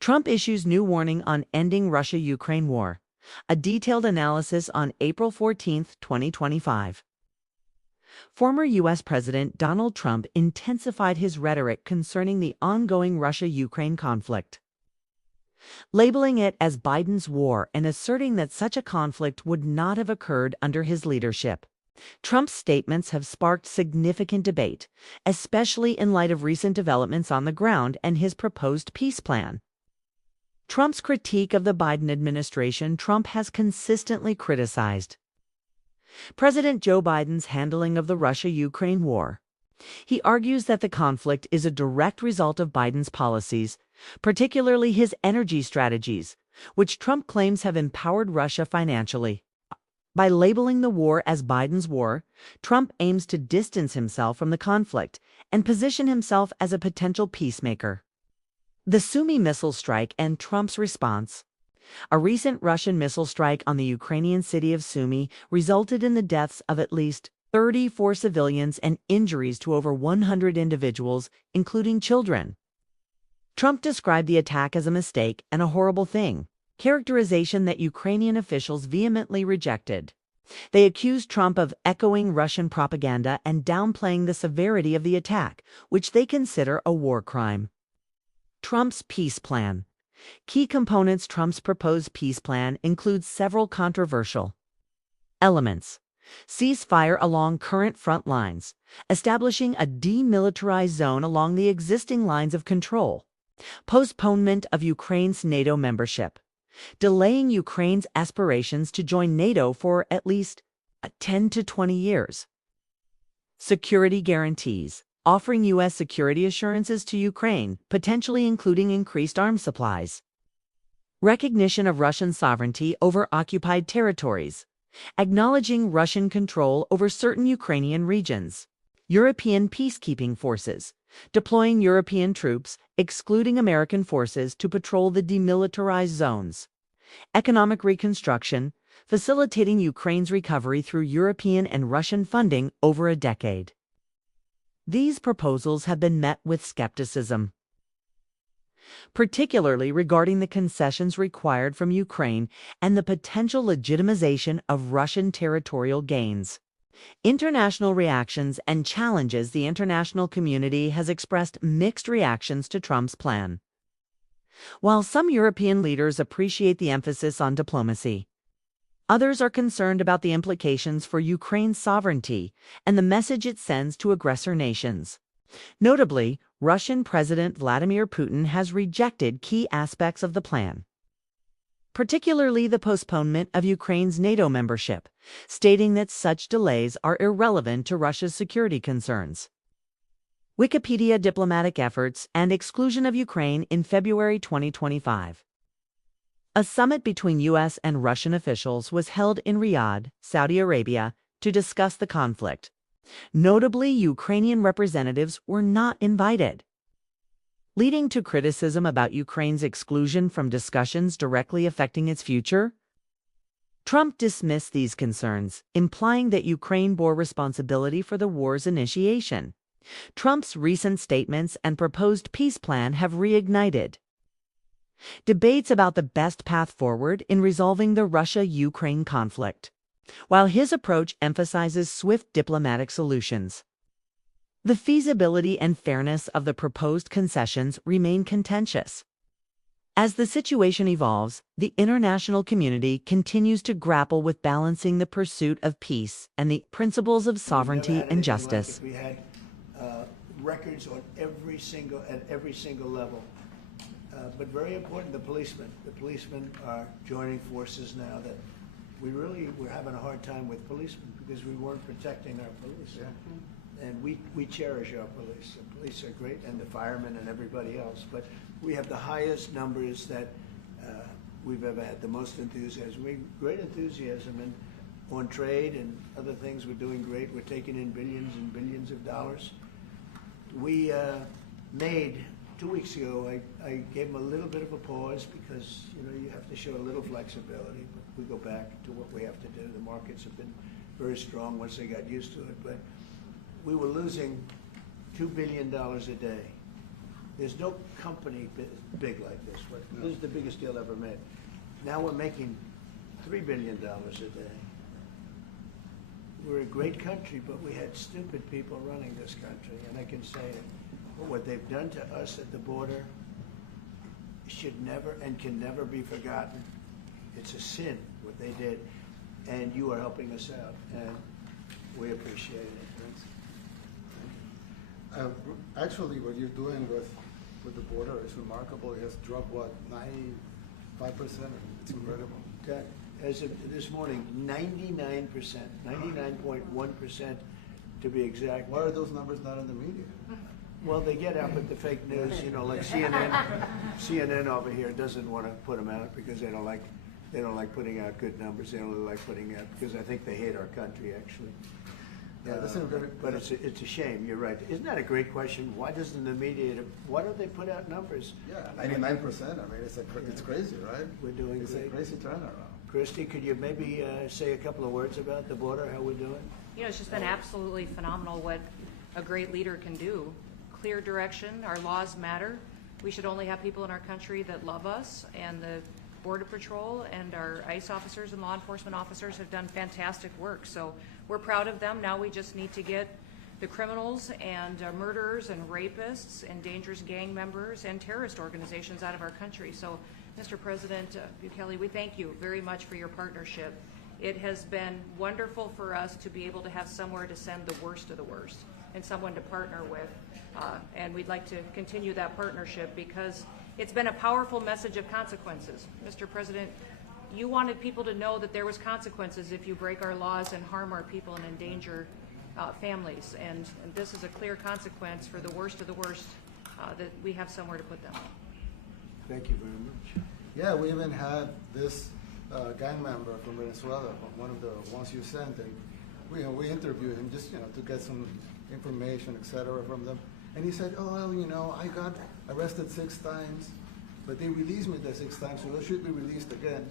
Trump issues new warning on ending Russia-Ukraine war. A detailed analysis on April 14, 2025. Former U.S. President Donald Trump intensified his rhetoric concerning the ongoing Russia-Ukraine conflict, labeling it as Biden's war and asserting that such a conflict would not have occurred under his leadership. Trump's statements have sparked significant debate, especially in light of recent developments on the ground and his proposed peace plan. Trump's critique of the Biden administration. Trump has consistently criticized President Joe Biden's handling of the Russia-Ukraine war. He argues that the conflict is a direct result of Biden's policies, particularly his energy strategies, which Trump claims have empowered Russia financially. By labeling the war as Biden's war, Trump aims to distance himself from the conflict and position himself as a potential peacemaker. The Sumy missile strike and Trump's response. A recent Russian missile strike on the Ukrainian city of Sumy resulted in the deaths of at least 34 civilians and injuries to over 100 individuals, including children. Trump described the attack as a mistake and a horrible thing, characterization that Ukrainian officials vehemently rejected. They accused Trump of echoing Russian propaganda and downplaying the severity of the attack, which they consider a war crime. Trump's peace plan. Key components. Trump's proposed peace plan includes several controversial elements. Ceasefire along current front lines, establishing a demilitarized zone along the existing lines of control, postponement of Ukraine's NATO membership, delaying Ukraine's aspirations to join NATO for at least 10 to 20 years. Security guarantees, offering U.S. security assurances to Ukraine, potentially including increased arms supplies. Recognition of Russian sovereignty over occupied territories, acknowledging Russian control over certain Ukrainian regions. European peacekeeping forces, deploying European troops, excluding American forces, to patrol the demilitarized zones. Economic reconstruction, facilitating Ukraine's recovery through European and Russian funding over a decade. These proposals have been met with skepticism, particularly regarding the concessions required from Ukraine and the potential legitimization of Russian territorial gains. International reactions and challenges. The international community has expressed mixed reactions to Trump's plan. While some European leaders appreciate the emphasis on diplomacy, others are concerned about the implications for Ukraine's sovereignty and the message it sends to aggressor nations. Notably, Russian President Vladimir Putin has rejected key aspects of the plan, particularly the postponement of Ukraine's NATO membership, stating that such delays are irrelevant to Russia's security concerns. Wikipedia diplomatic efforts and exclusion of Ukraine in February 2025. A summit between U.S. and Russian officials was held in Riyadh, Saudi Arabia, to discuss the conflict. Notably, Ukrainian representatives were not invited, leading to criticism about Ukraine's exclusion from discussions directly affecting its future. Trump dismissed these concerns, implying that Ukraine bore responsibility for the war's initiation. Trump's recent statements and proposed peace plan have reignited debates about the best path forward in resolving the Russia-Ukraine conflict. While his approach emphasizes swift diplomatic solutions, the feasibility and fairness of the proposed concessions remain contentious. As the situation evolves, the international community continues to grapple with balancing the pursuit of peace and the principles of sovereignty and justice. We had records on every single level. But very important, the policemen. The policemen are joining forces now. That we're having a hard time with policemen because we weren't protecting our police. Yeah. And we cherish our police. The police are great, and the firemen and everybody else. But we have the highest numbers that we've ever had, the most enthusiasm. Great enthusiasm and on trade and other things. We're doing great. We're taking in billions and billions of dollars. We made 2 weeks ago, I gave them a little bit of a pause because, you have to show a little flexibility, but we go back to what we have to do. The markets have been very strong once they got used to it, but we were losing $2 billion a day There's no company big like this. This is the biggest deal ever made. Now we're making $3 billion a day. We're a great country, but we had stupid people running this country, and I can say it. But what they've done to us at the border should never and can never be forgotten. It's a sin, what they did, and you are helping us out, and we appreciate it. Actually, what you're doing with the border is remarkable. It has dropped, what, 95%? It's incredible. As of this morning, 99%, 99.1% to be exact. Why are those numbers not in the media? Well, they get out with the fake news, you know, like CNN over here doesn't want to put them out because they don't like putting out good numbers. They only like putting out because I think they hate our country, actually. Yeah, but it's a shame. You're right. Isn't that a great question? Why doesn't the media? Why don't they put out numbers? Yeah, 99%. I mean, it's crazy, right? We're doing It's great. a crazy turnaround. Christy, could you maybe say a couple of words about the border? How we're doing? You know, it's just been absolutely phenomenal what a great leader can do. Clear direction. Our laws matter. We should only have people in our country that love us, and the Border Patrol and our ICE officers and law enforcement officers have done fantastic work. So we're proud of them. Now we just need to get the criminals and murderers and rapists and dangerous gang members and terrorist organizations out of our country. So, Mr. President Bukele, we thank you very much for your partnership. It has been wonderful for us to be able to have somewhere to send the worst of the worst and someone to partner with. And we'd like to continue that partnership because it's been a powerful message of consequences. Mr. President, you wanted people to know that there was consequences if you break our laws and harm our people and endanger families. And this is a clear consequence for the worst of the worst that we have somewhere to put them. Thank you very much. Yeah, we even had this gang member from Venezuela, one of the ones you sent, and we interviewed him just to get some information, etc. from them. And he said, oh, well, I got arrested 6 times, but they released me the 6 times, so I should be released again.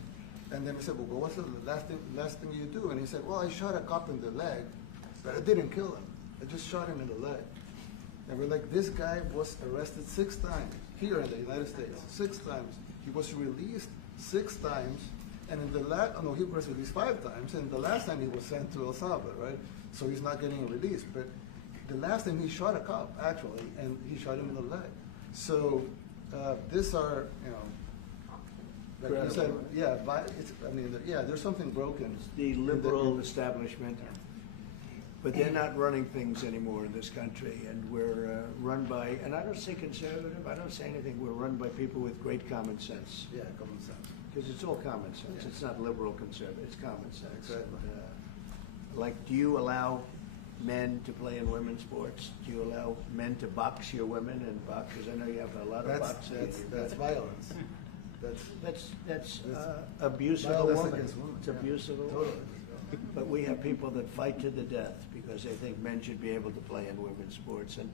And then we said, well, what's the last thing you do? And he said, well, I shot a cop in the leg, but I didn't kill him. I just shot him in the leg. And we're like, this guy was arrested 6 times here in the United States, 6 times. He was released 6 times, and in the he was released 5 times, and the last time he was sent to El Salvador, right? So he's not getting released. But the last time he shot a cop, actually, and he shot him in the leg. So these are, like you said, yeah, there's something broken. It's the liberal establishment, but they're not running things anymore in this country, and we're run by, and I don't say conservative, I don't say anything, we're run by people with great common sense. Yeah, common sense. Because it's all common sense. Yeah. It's not liberal conservative, it's common sense. Exactly. Like, do you allow men to play in women's sports? Do you allow men to box your women and box? Because I know you have a lot of boxing. That's violence. That's abuse of a woman. It's abuse of a woman. Totally. But we have people that fight to the death because they think men should be able to play in women's sports. And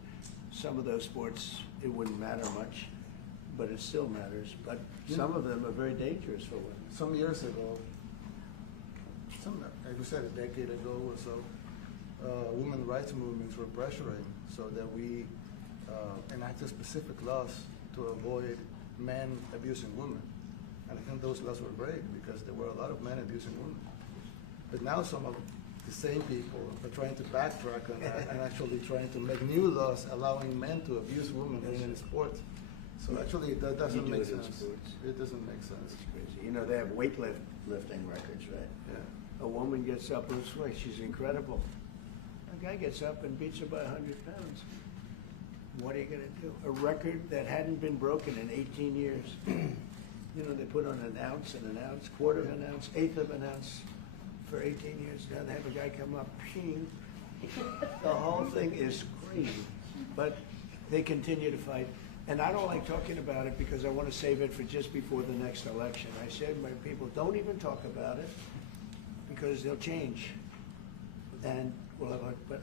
some of those sports, it wouldn't matter much, but it still matters. But some of them are very dangerous for women. Some years ago, like you said, a decade ago or so, women rights movements were pressuring so that we enacted specific laws to avoid men abusing women. And I think those laws were great because there were a lot of men abusing women. But now some of the same people are trying to backtrack on that and actually trying to make new laws allowing men to abuse women in sports. So actually that doesn't make sense. It doesn't make sense. It's crazy. They have weightlifting records, right? Yeah. A woman gets up, looks like she's incredible. A guy gets up and beats her by 100 pounds. What are you going to do? A record that hadn't been broken in 18 years. They put on an ounce, quarter of an ounce, eighth of an ounce for 18 years. Now they have a guy come up, ping. The whole thing is crazy. But they continue to fight. And I don't like talking about it because I want to save it for just before the next election. I said to my people, don't even talk about it because they'll change. And we'll have but